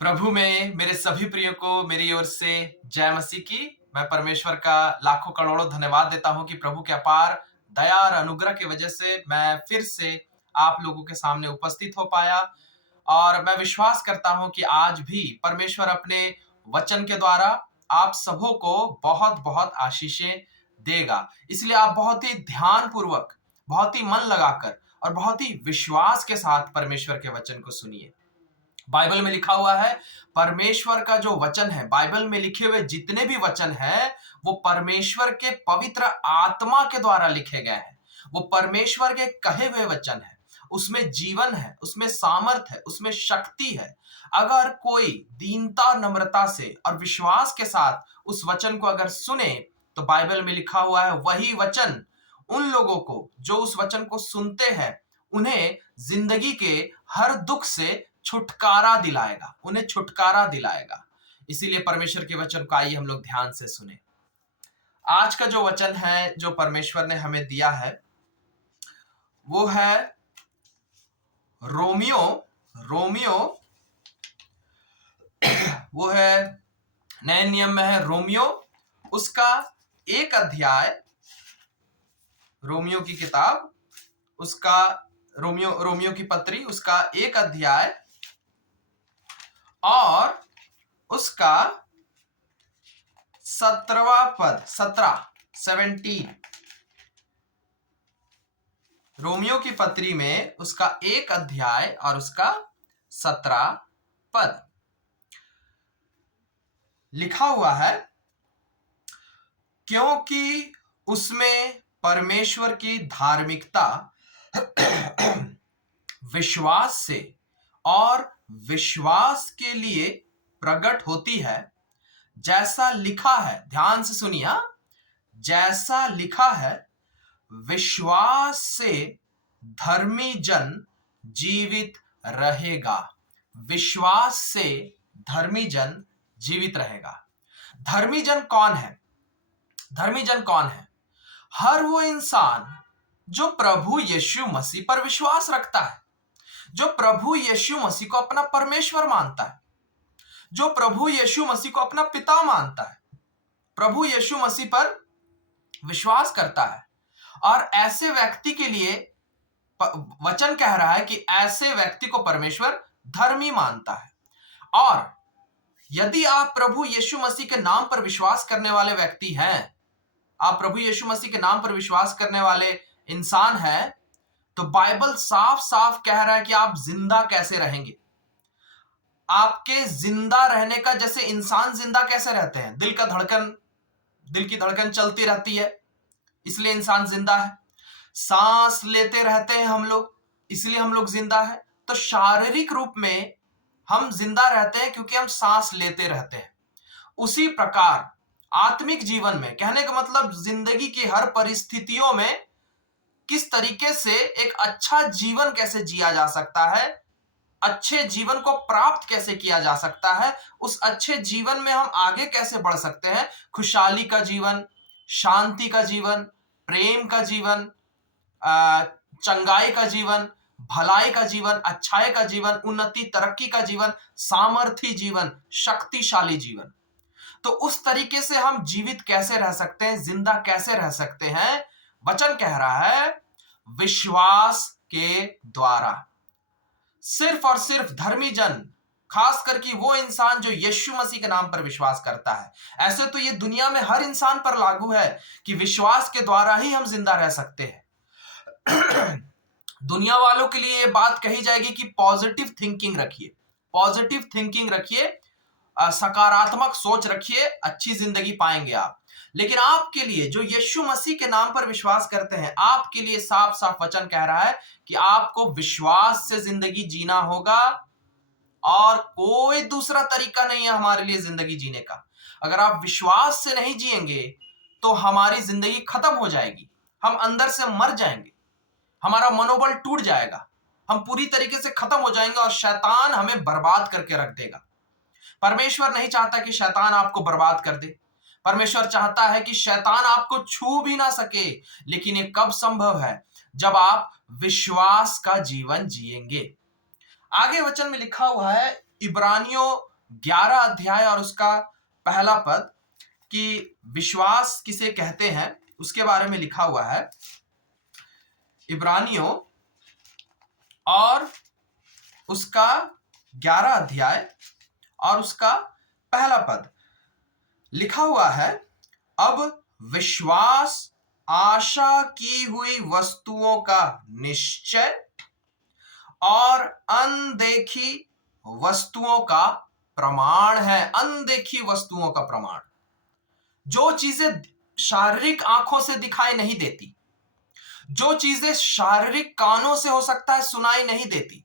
प्रभु में मेरे सभी प्रियो को मेरी ओर से जय मसीह की। मैं परमेश्वर का लाखों करोड़ों धन्यवाद देता हूं कि प्रभु के अपार दया और अनुग्रह की वजह से मैं फिर से आप लोगों के सामने उपस्थित हो पाया। और मैं विश्वास करता हूं कि आज भी परमेश्वर अपने वचन के द्वारा आप सबों को बहुत बहुत आशीषें देगा। इसलिए आप बहुत ही ध्यान पूर्वक, बहुत ही मन लगाकर और बहुत ही विश्वास के साथ परमेश्वर के वचन को सुनिए। बाइबल में लिखा हुआ है, परमेश्वर का जो वचन है, बाइबल में लिखे हुए जितने भी वचन हैं, वो परमेश्वर के पवित्र आत्मा के द्वारा लिखे गए हैं। वो परमेश्वर के कहे हुए वचन है। उसमें जीवन है, उसमें सामर्थ है, उसमें शक्ति है। अगर कोई दीनता, नम्रता से और विश्वास के साथ उस वचन को अगर सुने, तो बाइबल में लिखा हुआ है वही वचन उन लोगों को जो उस वचन को सुनते हैं, उन्हें जिंदगी के हर दुख से छुटकारा दिलाएगा, उन्हें छुटकारा दिलाएगा। इसीलिए परमेश्वर के वचन को आइए हम लोग ध्यान से सुने। आज का जो वचन है जो परमेश्वर ने हमें दिया है, वो है रोमियो रोमियो वो है नए नियम में है रोमियो, उसका एक अध्याय, रोमियो की किताब, उसका रोमियो की पत्री, उसका एक अध्याय और उसका 17वां पद, 17 रोमियो की पत्री में उसका एक अध्याय और उसका 17 पद लिखा हुआ है, क्योंकि उसमें परमेश्वर की धार्मिकता विश्वास से और विश्वास के लिए प्रकट होती है। जैसा लिखा है, ध्यान से सुनिए, जैसा लिखा है, विश्वास से धर्मी जन जीवित रहेगा। विश्वास से धर्मी जन जीवित रहेगा। धर्मी जन कौन है? धर्मी जन कौन है? हर वो इंसान जो प्रभु यीशु मसीह पर विश्वास रखता है, जो प्रभु यीशु मसीह को अपना परमेश्वर मानता है, जो प्रभु यीशु मसीह को अपना पिता मानता है, प्रभु यीशु मसीह पर विश्वास करता है। और ऐसे व्यक्ति के लिए वचन कह रहा है कि ऐसे व्यक्ति को परमेश्वर धर्मी मानता है। और यदि आप प्रभु यीशु मसीह के नाम पर विश्वास करने वाले व्यक्ति हैं, आप प्रभु यीशु मसीह के नाम पर विश्वास करने वाले इंसान हैं, तो बाइबल साफ साफ कह रहा है कि आप जिंदा कैसे रहेंगे। आपके जिंदा रहने का, जैसे इंसान जिंदा कैसे रहते हैं, दिल की धड़कन चलती रहती है, इसलिए इंसान जिंदा है। सांस लेते रहते हैं हम लोग, इसलिए हम लोग जिंदा है। तो शारीरिक रूप में हम जिंदा रहते हैं क्योंकि हम सांस लेते रहते हैं। उसी प्रकार आत्मिक जीवन में, कहने का मतलब जिंदगी की हर परिस्थितियों में किस तरीके से एक अच्छा जीवन कैसे जिया जा सकता है, अच्छे जीवन को प्राप्त कैसे किया जा सकता है, उस अच्छे जीवन में हम आगे कैसे बढ़ सकते हैं, खुशहाली का जीवन, शांति का जीवन, प्रेम का जीवन, चंगाई का जीवन, भलाई का जीवन, अच्छाई का जीवन, उन्नति तरक्की का जीवन, सामर्थी जीवन, शक्तिशाली जीवन। तो उस तरीके से हम जीवित कैसे रह सकते हैं, जिंदा कैसे रह सकते हैं? वचन कह रहा है विश्वास के द्वारा। सिर्फ और सिर्फ धर्मी जन, खास करके वो इंसान जो यीशु मसीह के नाम पर विश्वास करता है। ऐसे तो ये दुनिया में हर इंसान पर लागू है कि विश्वास के द्वारा ही हम जिंदा रह सकते हैं। दुनिया वालों के लिए ये बात कही जाएगी कि पॉजिटिव थिंकिंग रखिए, पॉजिटिव थिंकिंग रखिए, सकारात्मक सोच रखिए, अच्छी जिंदगी पाएंगे आप। लेकिन आपके लिए जो यीशु मसीह के नाम पर विश्वास करते हैं, आपके लिए साफ साफ वचन कह रहा है कि आपको विश्वास से जिंदगी जीना होगा और कोई दूसरा तरीका नहीं है हमारे लिए जिंदगी जीने का। अगर आप विश्वास से नहीं जिएंगे तो हमारी जिंदगी खत्म हो जाएगी, हम अंदर से मर जाएंगे, हमारा मनोबल टूट जाएगा, हम पूरी तरीके से खत्म हो जाएंगे और शैतान हमें बर्बाद करके रख देगा। परमेश्वर नहीं चाहता कि शैतान आपको बर्बाद कर दे। परमेश्वर चाहता है कि शैतान आपको छू भी ना सके। लेकिन ये कब संभव है? जब आप विश्वास का जीवन जिएंगे। आगे वचन में लिखा हुआ है, इब्रानियों 11 अध्याय और उसका पहला पद कि विश्वास किसे कहते हैं उसके बारे में लिखा हुआ है। इब्रानियों और उसका 11 अध्याय और उसका पहला पद लिखा हुआ है, अब विश्वास आशा की हुई वस्तुओं का निश्चय और अनदेखी वस्तुओं का प्रमाण है। अनदेखी वस्तुओं का प्रमाण, जो चीजें शारीरिक आंखों से दिखाई नहीं देती, जो चीजें शारीरिक कानों से हो सकता है सुनाई नहीं देती,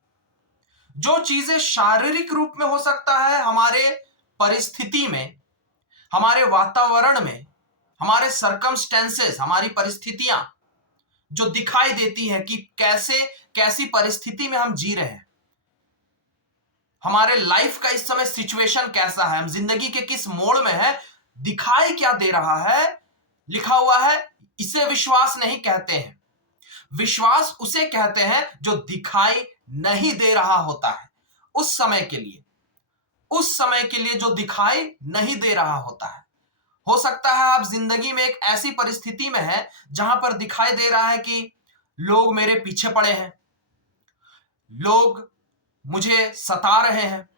जो चीजें शारीरिक रूप में हो सकता है हमारे परिस्थिति में, हमारे वातावरण में, हमारे सरकमस्टेंसेस, हमारी परिस्थितियां जो दिखाई देती हैं कि कैसी परिस्थिति में हम जी रहे हैं, हमारे लाइफ का इस समय सिचुएशन कैसा है, हम जिंदगी के किस मोड़ में है, दिखाई क्या दे रहा है, लिखा हुआ है इसे विश्वास नहीं कहते हैं। विश्वास उसे कहते हैं जो दिखाई नहीं दे रहा होता है। उस समय के लिए जो दिखाई नहीं दे रहा होता है। हो सकता है आप जिंदगी में एक ऐसी परिस्थिति में हैं जहां पर दिखाई दे रहा है कि लोग मेरे पीछे पड़े हैं, लोग मुझे सता रहे हैं,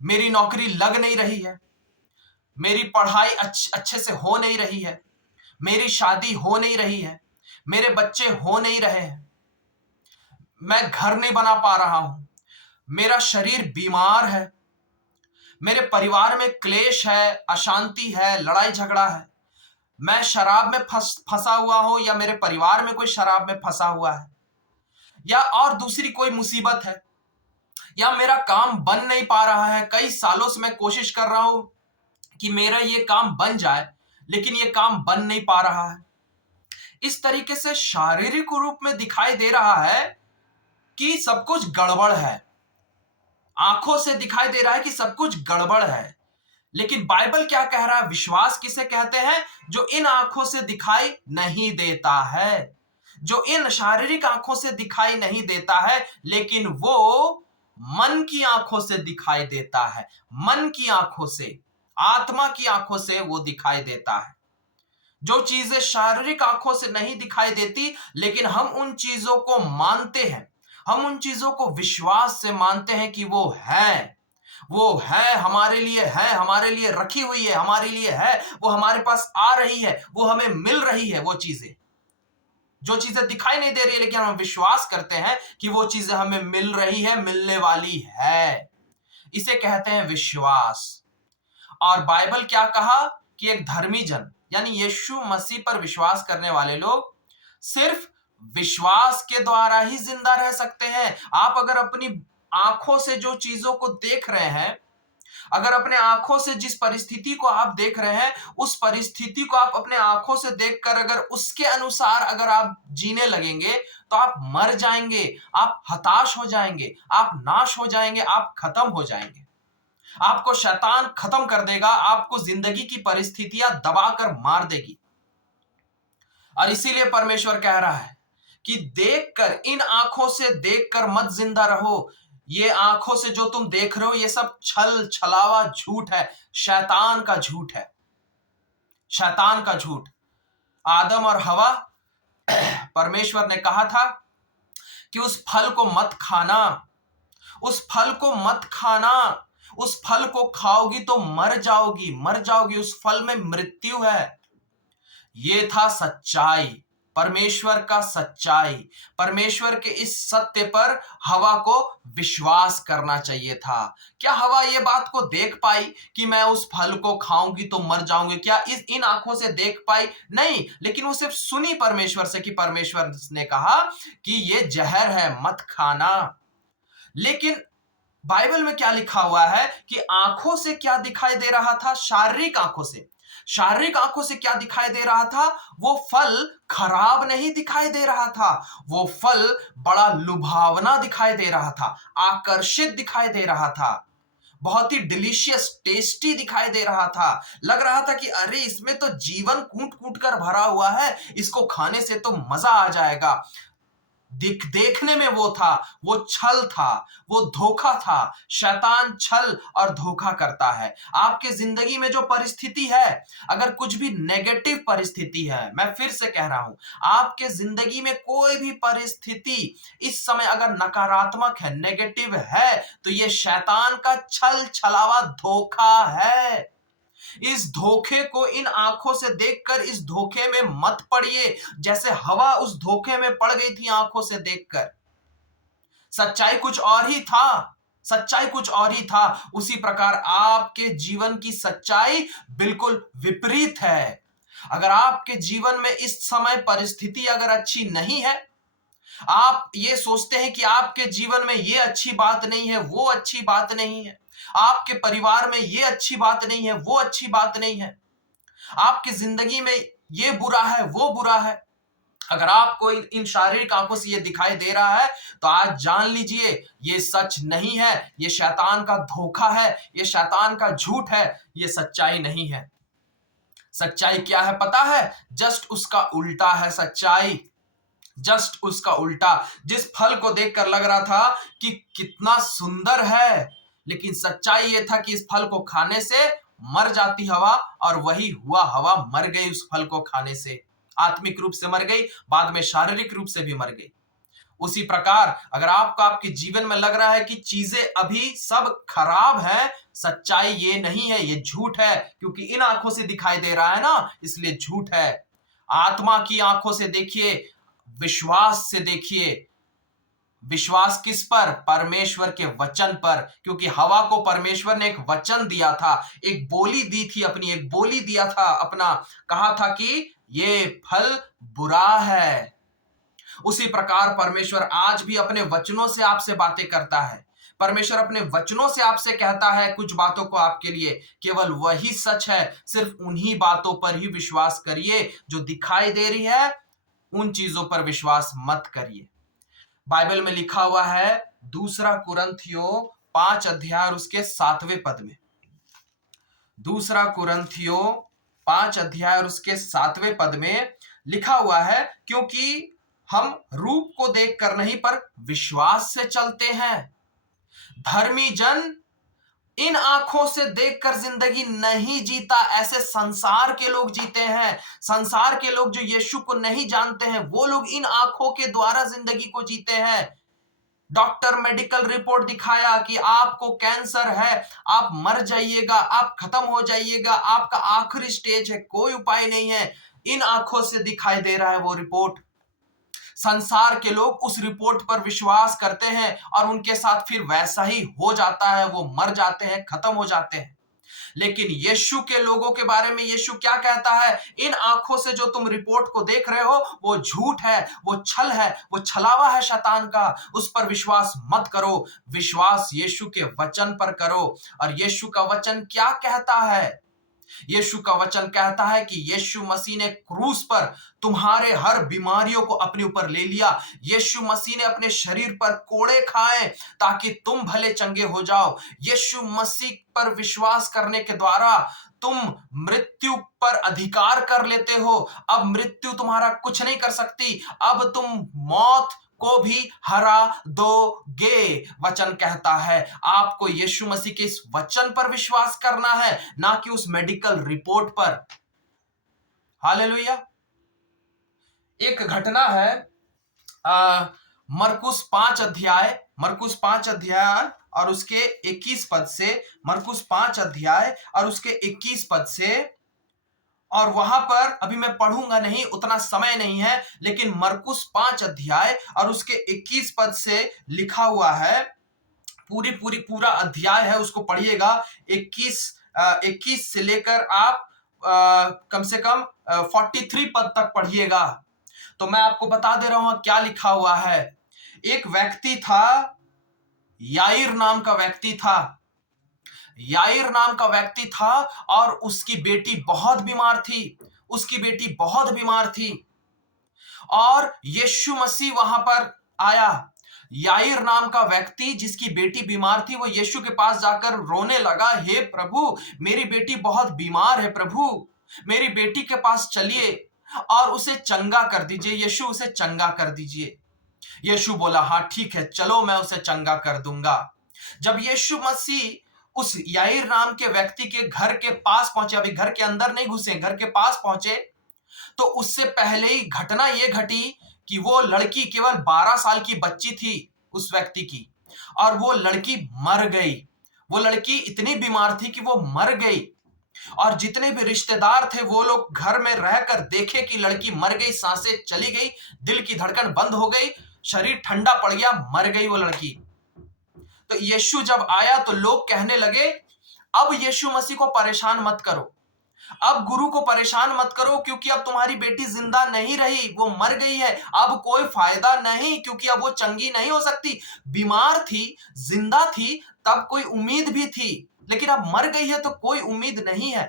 मेरी नौकरी लग नहीं रही है, मेरी पढ़ाई अच्छे से हो नहीं रही है, मेरी शादी हो नहीं रही है, मेरे बच्चे हो नहीं रहे हैं, मैं घर नहीं बना पा रहा हूं, मेरा शरीर बीमार है, मेरे परिवार में क्लेश है, अशांति है, लड़ाई झगड़ा है, मैं शराब में फंसा हुआ हूं या मेरे परिवार में कोई शराब में फंसा हुआ है, या और दूसरी कोई मुसीबत है, या मेरा काम बन नहीं पा रहा है। कई सालों से मैं कोशिश कर रहा हूं कि मेरा ये काम बन जाए, लेकिन ये काम बन नहीं पा रहा है। इस तरीके से शारीरिक रूप में दिखाई दे रहा है कि सब कुछ गड़बड़ है, आंखों से दिखाई दे रहा है कि सब कुछ गड़बड़ है। लेकिन बाइबल क्या कह रहा है? विश्वास किसे कहते हैं? जो इन आंखों से दिखाई नहीं देता है, जो इन शारीरिक आंखों से दिखाई नहीं देता है, लेकिन वो मन की आंखों से दिखाई देता है। मन की आंखों से, आत्मा की आंखों से वो दिखाई देता है। जो चीजें शारीरिक आंखों से नहीं दिखाई देती, लेकिन हम उन चीजों को मानते हैं, हम उन चीजों को विश्वास से मानते हैं कि वो है, हमारे लिए है, हमारे लिए रखी हुई है, हमारे लिए है, वो हमारे पास आ रही है, वो हमें मिल रही है। वो चीजें, जो चीजें दिखाई नहीं दे रही है, लेकिन हम विश्वास करते हैं कि वो चीजें हमें मिल रही है, मिलने वाली है। इसे कहते हैं विश्वास। और बाइबल क्या कहा कि एक धर्मी जन यानी यीशु मसीह पर विश्वास करने वाले लोग सिर्फ विश्वास के द्वारा ही जिंदा रह सकते हैं। आप अगर अपनी आंखों से जो चीजों को देख रहे हैं, अगर अपने आंखों से जिस परिस्थिति को आप देख रहे हैं, उस परिस्थिति को आप अपने आंखों से देखकर अगर उसके अनुसार अगर आप जीने लगेंगे, तो आप मर जाएंगे, आप हताश हो जाएंगे, आप नाश हो जाएंगे, आप खत्म हो जाएंगे। आपको शैतान खत्म कर देगा, आपको जिंदगी की परिस्थितियां दबाकर मार देगी। और इसीलिए परमेश्वर कह रहा है कि देखकर, इन आंखों से देखकर मत जिंदा रहो। ये आंखों से जो तुम देख रहे हो, ये सब छल छलावा झूठ है, शैतान का झूठ है, शैतान का झूठ। आदम और हवा, परमेश्वर ने कहा था कि उस फल को मत खाना, उस फल को मत खाना, उस फल को खाओगी तो मर जाओगी, मर जाओगी, उस फल में मृत्यु है। ये था सच्चाई, परमेश्वर का सच्चाई। परमेश्वर के इस सत्य पर हवा को विश्वास करना चाहिए था। क्या हवा ये बात को देख पाई कि मैं उस फल को खाऊंगी तो मर जाऊंगी? क्या इन आंखों से देख पाई? नहीं, लेकिन वो सिर्फ सुनी परमेश्वर से कि परमेश्वर ने कहा कि ये जहर है, मत खाना। लेकिन बाइबल में क्या लिखा हुआ है कि आंखों से क्या दिखाई दे रहा था? शारीरिक आंखों से, शारीरिक आंखों से क्या दिखाई दे रहा था? वो फल खराब नहीं दिखाई दे रहा था, वो फल बड़ा लुभावना दिखाई दे रहा था, आकर्षित दिखाई दे रहा था, बहुत ही डिलीशियस, टेस्टी दिखाई दे रहा था। लग रहा था कि अरे इसमें तो जीवन कूट कूट कर भरा हुआ है, इसको खाने से तो मजा आ जाएगा। देखने में वो था, वो छल था, वो धोखा था। शैतान छल और धोखा करता है। आपके जिंदगी में जो परिस्थिति है, अगर कुछ भी नेगेटिव परिस्थिति है, मैं फिर से कह रहा हूं, आपके जिंदगी में कोई भी परिस्थिति इस समय अगर नकारात्मक है, नेगेटिव है, तो ये शैतान का छल छलावा धोखा है। इस धोखे को इन आंखों से देखकर इस धोखे में मत पड़िए, जैसे हवा उस धोखे में पड़ गई थी आंखों से देखकर। सच्चाई कुछ और ही था, सच्चाई कुछ और ही था। उसी प्रकार आपके जीवन की सच्चाई बिल्कुल विपरीत है। अगर आपके जीवन में इस समय परिस्थिति अगर अच्छी नहीं है, आप ये सोचते हैं कि आपके जीवन में ये अच्छी बात नहीं है, वो अच्छी बात नहीं है, आपके परिवार में ये अच्छी बात नहीं है, वो अच्छी बात नहीं है, आपकी जिंदगी में ये बुरा है, वो बुरा है, अगर आपको इन शारीरिक आंखों से ये दिखाई दे रहा है, तो आज जान लीजिए ये सच नहीं है, ये शैतान का धोखा है, ये शैतान का झूठ है, ये सच्चाई नहीं है। सच्चाई क्या है पता है? जस्ट उसका उल्टा है सच्चाई, जस्ट उसका उल्टा। जिस फल को देखकर लग रहा था कि कितना सुंदर है, लेकिन सच्चाई यह था कि इस फल को खाने से मर जाती हवा, और वही हुआ, हवा मर गई उस फल को खाने से। आत्मिक रूप से मर गई, बाद में शारीरिक रूप से भी मर गई। उसी प्रकार अगर आपको आपके जीवन में लग रहा है कि चीजें अभी सब खराब है, सच्चाई ये नहीं है, ये झूठ है, क्योंकि इन आंखों से दिखाई दे रहा है ना, इसलिए झूठ है। आत्मा की आंखों से देखिए, विश्वास से देखिए। विश्वास किस पर? परमेश्वर के वचन पर, क्योंकि हवा को परमेश्वर ने एक वचन दिया था, एक बोली दी थी, अपनी एक बोली दिया था अपना, कहा था कि ये फल बुरा है। उसी प्रकार परमेश्वर आज भी अपने वचनों से आपसे बातें करता है। परमेश्वर अपने वचनों से आपसे कहता है कुछ बातों को आपके लिए, केवल वही सच है, सिर्फ उन्हीं बातों पर ही विश्वास करिए जो दिखाई दे रही है, उन चीजों पर विश्वास मत करिए। बाइबल में लिखा हुआ है, दूसरा कुरिन्थियों 5 अध्याय और उसके 7वें पद में, दूसरा कुरिन्थियों 5 अध्याय और उसके 7वें पद में लिखा हुआ है, क्योंकि हम रूप को देखकर नहीं पर विश्वास से चलते हैं। धर्मी जन इन आंखों से देखकर जिंदगी नहीं जीता, ऐसे संसार के लोग जीते हैं। संसार के लोग जो यीशु को नहीं जानते हैं, वो लोग इन आंखों के द्वारा जिंदगी को जीते हैं। डॉक्टर मेडिकल रिपोर्ट दिखाया कि आपको कैंसर है, आप मर जाइएगा, आप खत्म हो जाइएगा, आपका आखिरी स्टेज है, कोई उपाय नहीं है। इन आंखों से दिखाई दे रहा है वो रिपोर्ट। संसार के लोग उस रिपोर्ट पर विश्वास करते हैं और उनके साथ फिर वैसा ही हो जाता है, वो मर जाते हैं, खत्म हो जाते हैं। लेकिन यीशु के लोगों के बारे में यीशु क्या कहता है? इन आंखों से जो तुम रिपोर्ट को देख रहे हो, वो झूठ है, वो छल है, वो छलावा है शैतान का। उस पर विश्वास मत करो, विश्वास यीशु के वचन पर करो। और यीशु का वचन क्या कहता है? यीशु का वचन कहता है कि यीशु मसीह ने क्रूस पर तुम्हारे हर बीमारियों को अपने ऊपर ले लिया। यीशु मसीह ने अपने शरीर पर कोड़े खाए ताकि तुम भले चंगे हो जाओ। यीशु मसीह पर विश्वास करने के द्वारा तुम मृत्यु पर अधिकार कर लेते हो। अब मृत्यु तुम्हारा कुछ नहीं कर सकती, अब तुम मौत को भी हरा दोगे। वचन कहता है आपको यीशु मसीह के इस वचन पर विश्वास करना है, ना कि उस मेडिकल रिपोर्ट पर। हालेलुया। एक घटना है, मरकुस 5 अध्याय और उसके 21 पद से, मरकुस 5 अध्याय और उसके 21 पद से, और वहां पर अभी मैं पढ़ूंगा नहीं, उतना समय नहीं है, लेकिन मरकुस 5 अध्याय और उसके 21 पद से लिखा हुआ है, पूरा अध्याय है, उसको पढ़िएगा। 21 से लेकर आप कम से कम 43 पद तक पढ़िएगा। तो मैं आपको बता दे रहा हूं क्या लिखा हुआ है। एक व्यक्ति था, याईर नाम का व्यक्ति था। याईर नाम का व्यक्ति था और उसकी बेटी बहुत बीमार थी, उसकी बेटी बहुत बीमार थी, और यीशु मसीह वहां पर आया। याईर नाम का व्यक्ति जिसकी बेटी बीमार थी, वो यीशु के पास जाकर रोने लगा, हे प्रभु, मेरी बेटी बहुत बीमार है, प्रभु मेरी बेटी के पास चलिए और उसे चंगा कर दीजिए, यीशु उसे चंगा कर दीजिए। यीशु बोला, हाँ ठीक है, चलो मैं उसे चंगा कर दूंगा। जब यीशु मसीह उस याईर नाम के व्यक्ति के घर के पास पहुंचे, अभी घर के अंदर नहीं घुसे, घर के पास पहुंचे, तो उससे पहले ही घटना यह घटी कि वो लड़की केवल 12 साल की बच्ची थी उस व्यक्ति की, और वो लड़की मर गई। वो लड़की इतनी बीमार थी कि वो मर गई, और जितने भी रिश्तेदार थे वो लोग घर में रहकर देखे कि लड़की मर गई, सांसें चली गई, दिल की धड़कन बंद हो गई, शरीर ठंडा पड़ गया, मर गई वो लड़की। तो यीशु जब आया तो लोग कहने लगे, अब यीशु मसीह को परेशान मत करो, अब गुरु को परेशान मत करो, क्योंकि अब तुम्हारी बेटी जिंदा नहीं रही, वो मर गई है, अब कोई फायदा नहीं, क्योंकि अब वो चंगी नहीं हो सकती। बीमार थी, जिंदा थी, तब कोई उम्मीद भी थी, लेकिन अब मर गई है तो कोई उम्मीद नहीं है।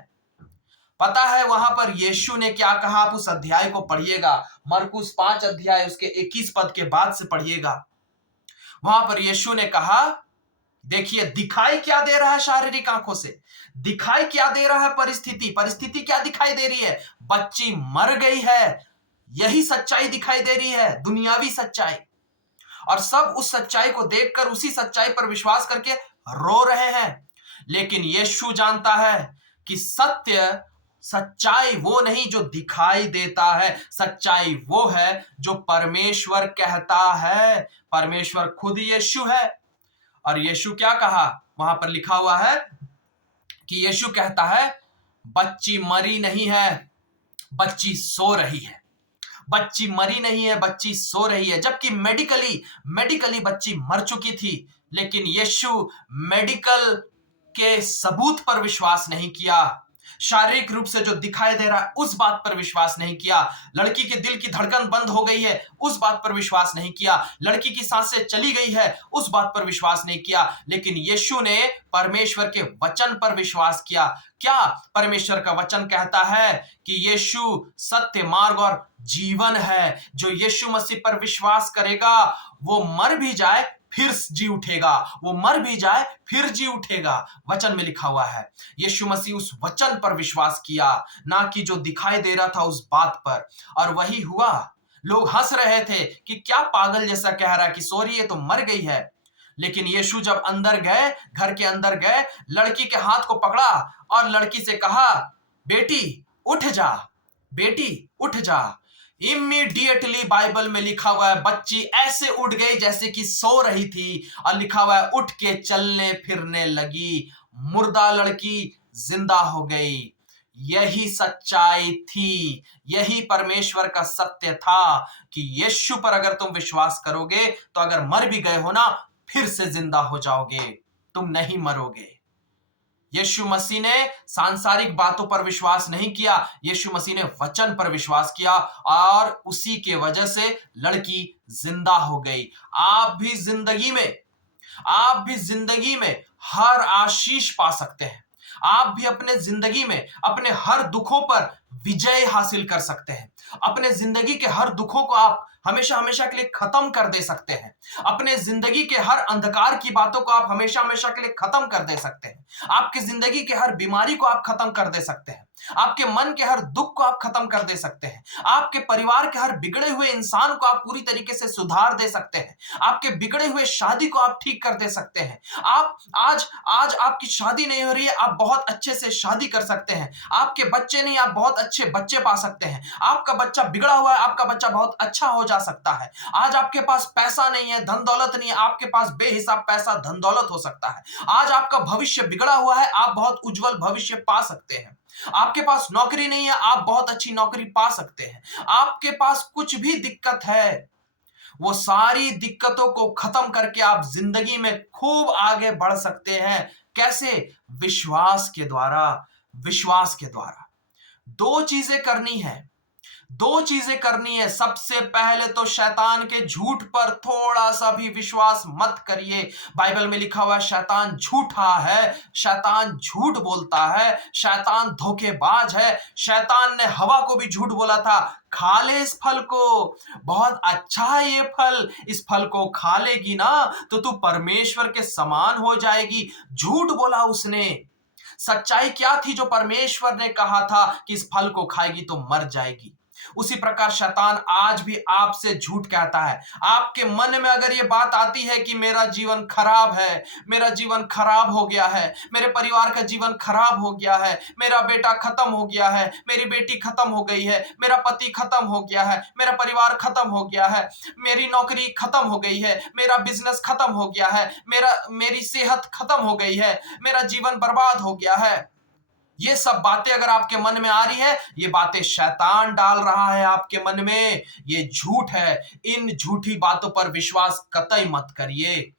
पता है वहां पर यीशु ने क्या कहा? आप उस अध्याय को पढ़िएगा, मरकुस 5 अध्याय उसके 21 पद के बाद से पढ़िएगा। वहां पर यीशु ने कहा, देखिए दिखाई क्या दे रहा है शारीरिक आंखों से, दिखाई क्या दे रहा है परिस्थिति क्या दिखाई दे रही है? बच्ची मर गई है, यही सच्चाई दिखाई दे रही है, दुनियावी सच्चाई। और सब उस सच्चाई को देखकर उसी सच्चाई पर विश्वास करके रो रहे हैं। लेकिन यीशु जानता है कि सच्चाई वो नहीं जो दिखाई देता है, सच्चाई वो है जो परमेश्वर कहता है। परमेश्वर खुद यीशु है। और यीशु क्या कहा? वहां पर लिखा हुआ है कि यीशु कहता है, बच्ची मरी नहीं है, बच्ची सो रही है। बच्ची मरी नहीं है, बच्ची सो रही है। जबकि मेडिकली बच्ची मर चुकी थी, लेकिन यीशु मेडिकल के सबूत पर विश्वास नहीं किया, शारीरिक रूप से जो दिखाई दे रहा है उस बात पर विश्वास नहीं किया। लड़की के दिल की धड़कन बंद हो गई है, उस बात पर विश्वास नहीं किया। लड़की की सांसें चली गई है, उस बात पर विश्वास नहीं किया। लेकिन यीशु ने परमेश्वर के वचन पर विश्वास किया। क्या परमेश्वर का वचन कहता है? कि यीशु सत्य, मार्ग और जीवन है। जो यीशु मसीह पर विश्वास करेगा वो मर भी जाए फिर जी उठेगा, वो मर भी जाए फिर जी उठेगा। वचन में लिखा हुआ है। यीशु मसीह उस वचन पर विश्वास किया, ना कि जो दिखाई दे रहा था उस बात पर। और वही हुआ। लोग हंस रहे थे कि क्या पागल जैसा कह रहा है कि सॉरी ये तो मर गई है। लेकिन यीशु जब अंदर गए, घर के अंदर गए, लड़की के हाथ को पकड़ा और लड़की से कहा, बेटी उठ जा, बेटी उठ जा। इमीडिएटली बाइबल में लिखा हुआ है, बच्ची ऐसे उठ गई जैसे कि सो रही थी, और लिखा हुआ है उठ के चलने फिरने लगी। मुर्दा लड़की जिंदा हो गई। यही सच्चाई थी, यही परमेश्वर का सत्य था कि यीशु पर अगर तुम विश्वास करोगे तो अगर मर भी गए हो ना, फिर से जिंदा हो जाओगे, तुम नहीं मरोगे। यीशु मसीह ने सांसारिक बातों पर विश्वास नहीं किया, यीशु मसीह ने वचन पर विश्वास किया, और उसी के वजह से लड़की जिंदा हो गई। आप भी जिंदगी में हर आशीष पा सकते हैं। आप भी अपने जिंदगी में अपने हर दुखों पर विजय हासिल कर सकते हैं। अपने जिंदगी के हर दुखों को आप हमेशा हमेशा के लिए खत्म कर दे सकते हैं। अपने जिंदगी के हर अंधकार की बातों को आप हमेशा हमेशा के लिए खत्म कर दे सकते हैं। आपकी जिंदगी के हर बीमारी को आप खत्म कर दे सकते हैं। आपके मन के हर दुख को आप खत्म कर दे सकते हैं। आपके परिवार के हर बिगड़े हुए इंसान को आप पूरी तरीके से सुधार दे सकते हैं। आपके बिगड़े हुए शादी को आप ठीक कर दे सकते हैं। आप आज आपकी शादी नहीं हो रही है, आप बहुत अच्छे से शादी कर सकते हैं। आपके बच्चे नहीं, आप बहुत अच्छे बच्चे पा सकते हैं। आपका बच्चा बिगड़ा हुआ है, आपका बच्चा बहुत अच्छा हो जा सकता है। आज आपके पास पैसा नहीं है, धन दौलत नहीं है, आपके पास बेहिसाब पैसा धन दौलत हो सकता है। आज आपका भविष्य बिगड़ा हुआ है, आप बहुत उज्जवल भविष्य पा सकते हैं। आपके पास नौकरी नहीं है, आप बहुत अच्छी नौकरी पा सकते हैं। आपके पास कुछ भी दिक्कत है, वो सारी दिक्कतों को खत्म करके आप जिंदगी में खूब आगे बढ़ सकते हैं। कैसे? विश्वास के द्वारा। विश्वास के द्वारा दो चीजें करनी है। सबसे पहले तो शैतान के झूठ पर थोड़ा सा भी विश्वास मत करिए। बाइबल में लिखा हुआ है शैतान झूठा है, शैतान झूठ बोलता है, शैतान धोखेबाज है। शैतान ने हवा को भी झूठ बोला था, खा ले इस फल को, बहुत अच्छा है ये फल, इस फल को खा लेगी ना तो तू परमेश्वर के समान हो जाएगी। झूठ बोला उसने। सच्चाई क्या थी जो परमेश्वर ने कहा था कि इस फल को खाएगी तो मर जाएगी? उसी प्रकार शैतान आज भी आपसे झूठ कहता है। आपके मन में अगर ये बात आती है कि मेरा जीवन खराब है, मेरा जीवन खराब हो गया है, मेरे परिवार का जीवन खराब हो गया है, मेरा बेटा खत्म हो गया है, मेरी बेटी खत्म हो गई है, मेरा पति खत्म हो गया है, मेरा परिवार खत्म हो गया है, मेरी नौकरी खत्म हो गई है, मेरा बिजनेस खत्म हो गया है, मेरी सेहत खत्म हो गई है, मेरा जीवन बर्बाद हो गया है, ये सब बातें अगर आपके मन में आ रही है, ये बातें शैतान डाल रहा है आपके मन में, ये झूठ है। इन झूठी बातों पर विश्वास कतई मत करिए,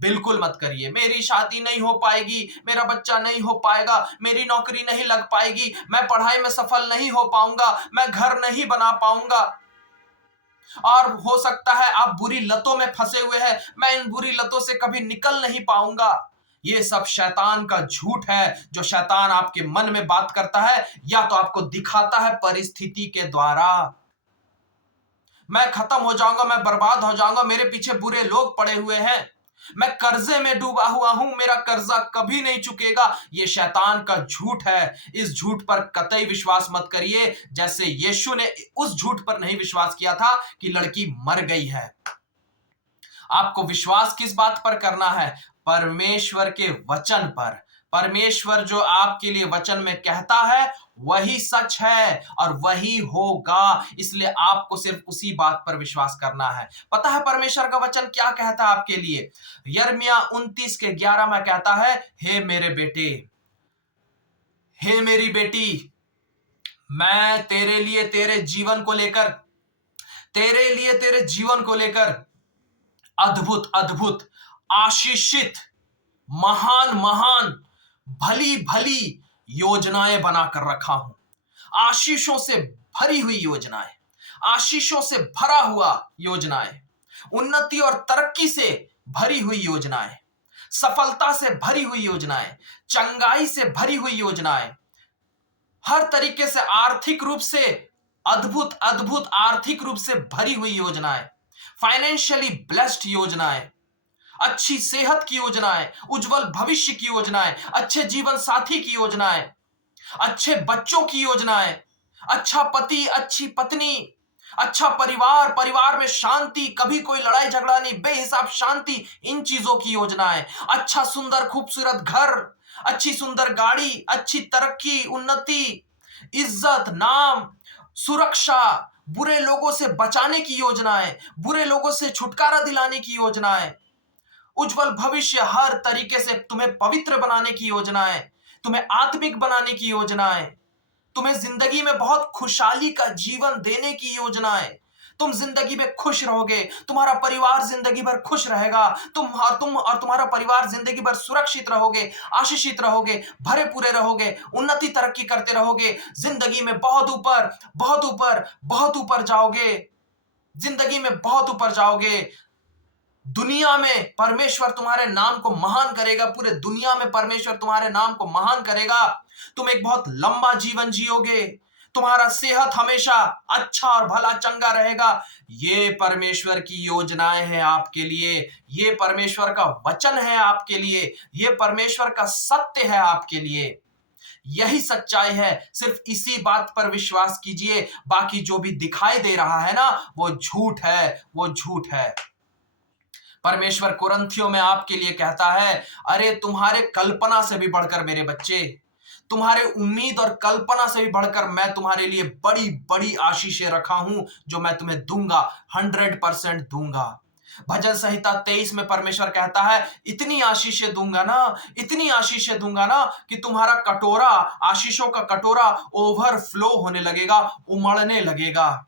बिल्कुल मत करिए। मेरी शादी नहीं हो पाएगी, मेरा बच्चा नहीं हो पाएगा, मेरी नौकरी नहीं लग पाएगी, मैं पढ़ाई में सफल नहीं हो पाऊंगा, मैं घर नहीं बना पाऊंगा, और हो सकता है आप बुरी लतों में फंसे हुए हैं, मैं इन बुरी लतों से कभी निकल नहीं पाऊंगा। ये सब शैतान का झूठ है, जो शैतान आपके मन में बात करता है या तो आपको दिखाता है परिस्थिति के द्वारा। मैं खत्म हो जाऊंगा, मैं बर्बाद हो जाऊंगा, मेरे पीछे बुरे लोग पड़े हुए हैं, मैं कर्जे में डूबा हुआ हूं, मेरा कर्जा कभी नहीं चुकेगा। ये शैतान का झूठ है। इस झूठ पर कतई विश्वास मत करिए, जैसे यीशु ने उस झूठ पर नहीं विश्वास किया था कि लड़की मर गई है। आपको विश्वास किस बात पर करना है? परमेश्वर के वचन पर। परमेश्वर जो आपके लिए वचन में कहता है वही सच है और वही होगा, इसलिए आपको सिर्फ उसी बात पर विश्वास करना है। पता है परमेश्वर का वचन क्या कहता है आपके लिए? यिर्मयाह 29:11 में कहता है, हे मेरे बेटे, हे मेरी बेटी, मैं तेरे लिए तेरे जीवन को लेकर, तेरे जीवन को लेकर अद्भुत अद्भुत, आशीषित, महान महान, भली भली योजनाएं बनाकर रखा हूं। आशीषों से भरी हुई योजनाएं, आशीषों से भरा हुआ योजनाएं, उन्नति और तरक्की से भरी हुई योजनाएं, सफलता से भरी हुई योजनाएं, चंगाई से भरी हुई योजनाएं, हर तरीके से आर्थिक रूप से अद्भुत अद्भुत आर्थिक रूप से भरी हुई योजनाएं, फाइनेंशियली ब्लेस्ड योजनाएं, अच्छी सेहत की योजनाएं, उज्जवल भविष्य की योजनाएं, अच्छे जीवन साथी की योजनाएं, अच्छे बच्चों की योजनाएं, अच्छा पति, अच्छी पत्नी, अच्छा परिवार, परिवार में शांति, कभी कोई लड़ाई झगड़ा नहीं, बेहिसाब शांति, इन चीजों की योजनाएं, अच्छा सुंदर खूबसूरत घर, अच्छी सुंदर गाड़ी, अच्छी तरक्की, उन्नति, इज्जत, नाम, सुरक्षा, बुरे लोगों से बचाने की योजनाएं, बुरे लोगों से छुटकारा दिलाने की योजनाएं, उज्जवल भविष्य, हर तरीके से तुम्हें पवित्र बनाने की योजनाएं, तुम्हें आत्मिक बनाने की योजनाएं, तुम्हें जिंदगी में बहुत खुशहाली का जीवन देने की योजनाएं, तुम जिंदगी में खुश रहोगे, तुम्हारा परिवार जिंदगी भर खुश रहेगा, तुम और तुम्हारा परिवार जिंदगी भर सुरक्षित रहोगे, आशीषित रहोगे, भरे पूरे रहोगे, उन्नति तरक्की करते रहोगे, जिंदगी में बहुत ऊपर बहुत ऊपर बहुत ऊपर जाओगे, जिंदगी में बहुत ऊपर जाओगे। दुनिया में परमेश्वर तुम्हारे नाम को महान करेगा, पूरे दुनिया में परमेश्वर तुम्हारे नाम को महान करेगा। तुम एक बहुत लंबा जीवन जियोगे, तुम्हारा सेहत हमेशा अच्छा और भला चंगा रहेगा। ये परमेश्वर की योजनाएं हैं आपके लिए, ये परमेश्वर का वचन है आपके लिए, ये परमेश्वर का सत्य है आपके लिए। यही सच्चाई है, सिर्फ इसी बात पर विश्वास कीजिए। बाकी जो भी दिखाई दे रहा है ना, वो झूठ है, वो झूठ है। परमेश्वर कुरिन्थियों में आपके लिए कहता है, अरे तुम्हारे कल्पना से भी बढ़कर मेरे बच्चे, तुम्हारे उम्मीद और कल्पना से भी बढ़कर मैं तुम्हारे लिए बड़ी बड़ी आशीषें रखा हूं, जो मैं तुम्हें दूंगा, 100% दूंगा। भजन संहिता 23 में परमेश्वर कहता है, इतनी आशीषें दूंगा ना, इतनी आशीषें दूंगा ना कि तुम्हारा कटोरा, आशीषों का कटोरा ओवरफ्लो होने लगेगा, उमड़ने लगेगा।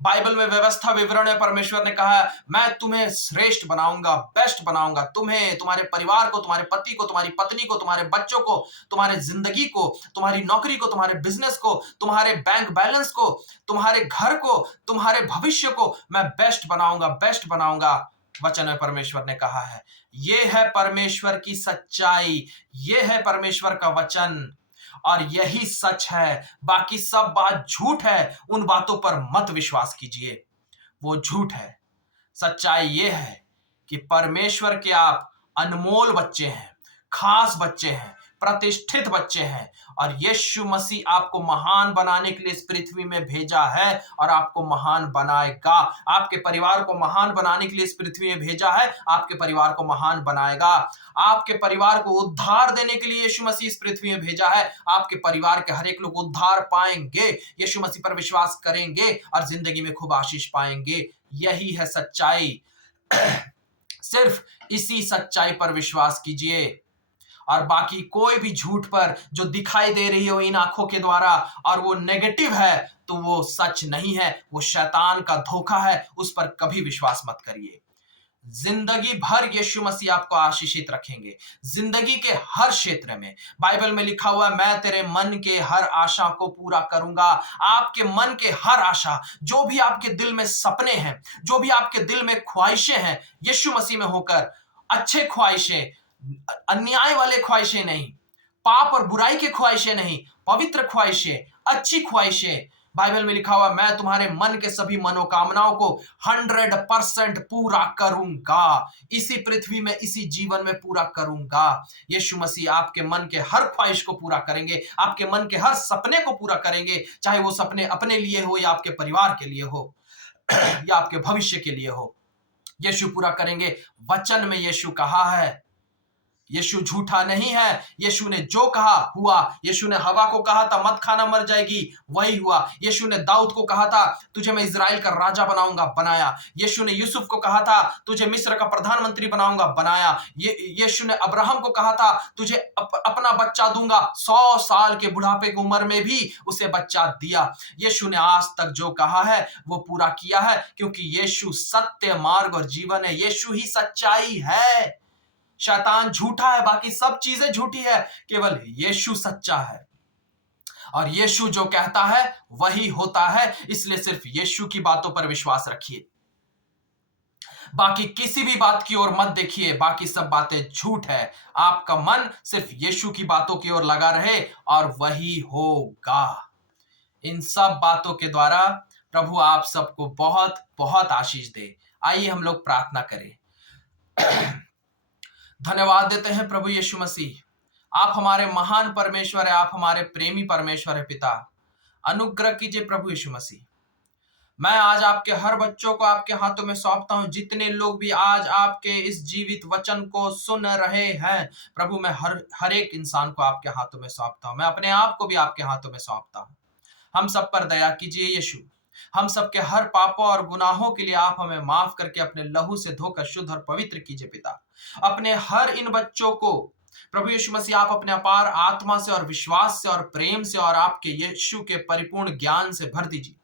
बाइबल में व्यवस्था विवरण में परमेश्वर ने कहा है, मैं तुम्हें श्रेष्ठ बनाऊंगा, बेस्ट बनाऊंगा, तुम्हें, तुम्हारे परिवार को, तुम्हारे पति को, तुम्हारी पत्नी को, तुम्हारे बच्चों को, तुम्हारे जिंदगी को, तुम्हारी नौकरी को, तुम्हारे बिजनेस को, तुम्हारे बैंक बैलेंस को, तुम्हारे घर को, तुम्हारे भविष्य को मैं बेस्ट बनाऊंगा, बेस्ट बनाऊंगा। वचन में परमेश्वर ने कहा है। ये है परमेश्वर की सच्चाई, ये है परमेश्वर का वचन, और यही सच है। बाकी सब बात झूठ है, उन बातों पर मत विश्वास कीजिए, वो झूठ है। सच्चाई ये है कि परमेश्वर के आप अनमोल बच्चे हैं, खास बच्चे हैं, प्रतिष्ठित बच्चे हैं और यीशु मसीह आपको महान बनाने के लिए इस पृथ्वी में भेजा है और आपको महान बनाएगा। आपके परिवार को महान बनाने के लिए इस पृथ्वी में भेजा है, आपके परिवार को महान बनाएगा। आपके परिवार को उद्धार देने के लिए यीशु मसीह इस पृथ्वी में भेजा है, आपके परिवार के हर एक लोग उद्धार पाएंगे, यीशु मसीह पर विश्वास करेंगे और जिंदगी में खूब आशीष पाएंगे। यही है सच्चाई। सिर्फ इसी सच्चाई पर विश्वास कीजिए और बाकी कोई भी झूठ पर जो दिखाई दे रही हो इन आंखों के द्वारा और वो नेगेटिव है तो वो सच नहीं है, वो शैतान का धोखा है, उस पर कभी विश्वास मत करिए। जिंदगी भर यीशु मसीह आपको आशीषित रखेंगे, जिंदगी के हर क्षेत्र में। बाइबल में लिखा हुआ है, मैं तेरे मन के हर आशा को पूरा करूंगा। आपके मन के हर आशा, जो भी आपके दिल में सपने हैं, जो भी आपके दिल में ख्वाहिशें हैं, यीशु मसीह में होकर अच्छे ख्वाहिशें, अन्याय वाले ख्वाहिशें नहीं, पाप और बुराई के ख्वाहिशें नहीं, पवित्र ख्वाहिशें, अच्छी ख्वाहिशें। बाइबल में लिखा हुआ, मैं तुम्हारे मन के सभी मनोकामनाओं को 100% पूरा करूंगा, इसी पृथ्वी में, इसी जीवन में पूरा करूंगा। यीशु मसीह आपके मन के हर ख्वाहिश को पूरा करेंगे, आपके मन के हर सपने को पूरा करेंगे, चाहे वो सपने अपने लिए हो या आपके परिवार के लिए हो या आपके भविष्य के लिए हो। यीशु पूरा करेंगे। वचन में यीशु कहा है, यीशु झूठा नहीं है। यीशु ने जो कहा हुआ। यीशु ने हवा को कहा था मत खाना मर जाएगी, वही हुआ। यीशु ने दाऊद को कहा था तुझे मैं इजराइल का राजा बनाऊंगा, बनाया। यीशु ने यूसुफ को कहा था तुझे मिस्र का प्रधानमंत्री बनाऊंगा, बनाया। यीशु ने अब्राहम को कहा था तुझे अपना बच्चा दूंगा, 100 साल के बुढ़ापे की उम्र में भी उसे बच्चा दिया। यीशु ने आज तक जो कहा है वो पूरा किया है, क्योंकि यीशु सत्य, मार्ग और जीवन है। यीशु ही सच्चाई है। शैतान झूठा है, बाकी सब चीजें झूठी है, केवल यीशु सच्चा है और यीशु जो कहता है वही होता है। इसलिए सिर्फ यीशु की बातों पर विश्वास रखिए, बाकी किसी भी बात की ओर मत देखिए, बाकी सब बातें झूठ है। आपका मन सिर्फ यीशु की बातों की ओर लगा रहे और वही होगा। इन सब बातों के द्वारा प्रभु आप सबको बहुत बहुत आशीष दे। आइए हम लोग प्रार्थना करें। धन्यवाद देते हैं प्रभु यीशु मसीह, आप हमारे महान परमेश्वर है, आप हमारे प्रेमी परमेश्वर है। पिता, अनुग्रह कीजिए प्रभु यीशु मसीह। मैं आज आपके हर बच्चों को आपके हाथों में सौंपता हूं, जितने लोग भी आज आपके इस जीवित वचन को सुन रहे हैं। प्रभु, मैं हर एक इंसान को आपके हाथों में सौंपता हूं, मैं अपने आप को भी आपके हाथों में सौंपता हूं। हम सब पर दया कीजिए यीशु, हम सबके हर पापों और गुनाहों के लिए आप हमें माफ करके अपने लहू से धोकर शुद्ध और पवित्र कीजिए। पिता, अपने हर इन बच्चों को प्रभु यीशु मसीह आप अपने अपार आत्मा से और विश्वास से और प्रेम से और आपके यीशु के परिपूर्ण ज्ञान से भर दीजिए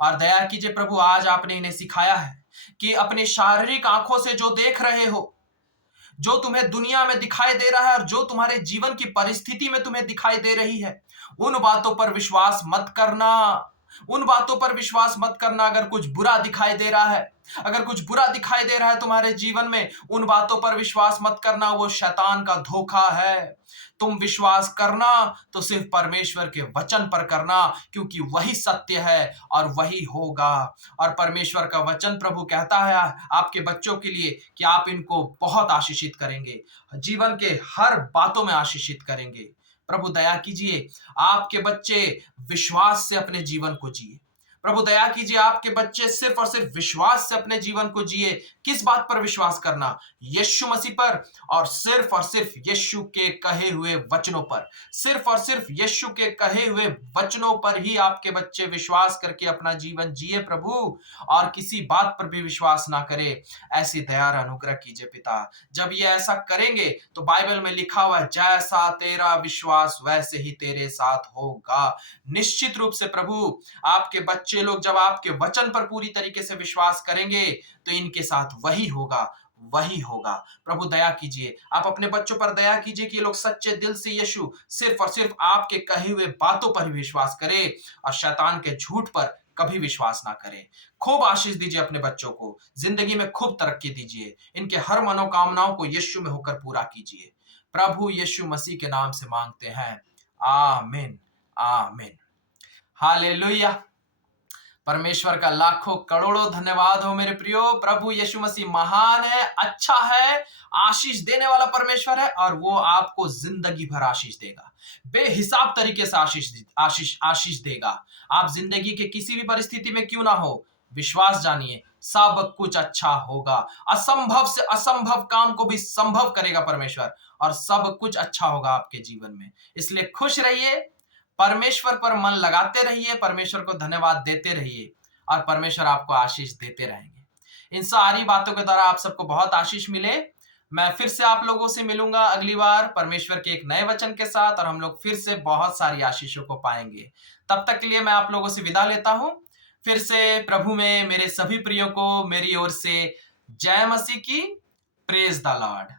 और दया कीजिए। प्रभु, आज आपने इन्हें सिखाया है कि अपनी शारीरिक आंखों से जो देख रहे हो, जो तुम्हें दुनिया में दिखाई दे रहा है और जो तुम्हारे जीवन की परिस्थिति में तुम्हें दिखाई दे रही है, उन बातों पर विश्वास मत करना, उन बातों पर विश्वास मत करना। अगर कुछ बुरा दिखाई दे रहा है, अगर कुछ बुरा दिखाई दे रहा है तुम्हारे जीवन में, उन बातों पर विश्वास मत करना, वो शैतान का धोखा है। तुम विश्वास करना तो सिर्फ परमेश्वर के वचन पर करना, क्योंकि वही सत्य है और वही होगा। और परमेश्वर का वचन प्रभु कहता है आपके बच्चों के लिए कि आप इनको बहुत आशीषित करेंगे, जीवन के हर बातों में आशीषित करेंगे। प्रभु दया कीजिए, आपके बच्चे विश्वास से अपने जीवन को जिए। प्रभु दया कीजिए, आपके बच्चे सिर्फ और सिर्फ विश्वास से अपने जीवन को जिए। किस बात पर विश्वास करना? यीशु मसीह पर और सिर्फ यीशु के कहे हुए वचनों पर। सिर्फ और सिर्फ यीशु के कहे हुए वचनों पर ही आपके बच्चे विश्वास करके अपना जीवन जिए प्रभु, और किसी बात पर भी विश्वास ना करे। ऐसी दया और अनुग्रह कीजिए पिता। जब ये ऐसा करेंगे तो बाइबल में लिखा हुआ है, जैसा तेरा विश्वास वैसे ही तेरे साथ होगा। निश्चित रूप से प्रभु, आपके बच्चे लोग जब आपके वचन पर पूरी तरीके से विश्वास करेंगे तो इनके साथ वही होगा, वही होगा। प्रभु दया कीजिए, आप अपने बच्चों पर दया कीजिए कि ये लोग सच्चे दिल से यीशु सिर्फ और सिर्फ आपके कहे हुए बातों पर ही विश्वास करें और शैतान के झूठ पर कभी विश्वास ना करें। खूब आशीष दीजिए अपने बच्चों को, जिंदगी में खूब तरक्की दीजिए, इनके हर मनोकामनाओं को यीशु में होकर पूरा कीजिए। प्रभु यीशु मसीह के नाम से मांगते हैं, आमीन, आमीन, हालेलुया। परमेश्वर का लाखों करोड़ों धन्यवाद हो मेरे प्रियो। प्रभु यीशु मसीह महान है, अच्छा है, आशीष देने वाला परमेश्वर है और वो आपको जिंदगी भर आशीष देगा, बेहिसाब तरीके से आशीष आशीष आशीष देगा। आप जिंदगी के किसी भी परिस्थिति में क्यों ना हो, विश्वास जानिए सब कुछ अच्छा होगा। असंभव से असंभव काम को भी संभव करेगा परमेश्वर और सब कुछ अच्छा होगा आपके जीवन में। इसलिए खुश रहिए, परमेश्वर पर मन लगाते रहिए, परमेश्वर को धन्यवाद देते रहिए और परमेश्वर आपको आशीष देते रहेंगे। इन सारी बातों के द्वारा आप सबको बहुत आशीष मिले। मैं फिर से आप लोगों से मिलूंगा अगली बार परमेश्वर के एक नए वचन के साथ और हम लोग फिर से बहुत सारी आशीषों को पाएंगे। तब तक के लिए मैं आप लोगों से विदा लेता हूं। फिर से प्रभु में मेरे सभी प्रियो को मेरी ओर से जय मसीह की। Praise the Lord.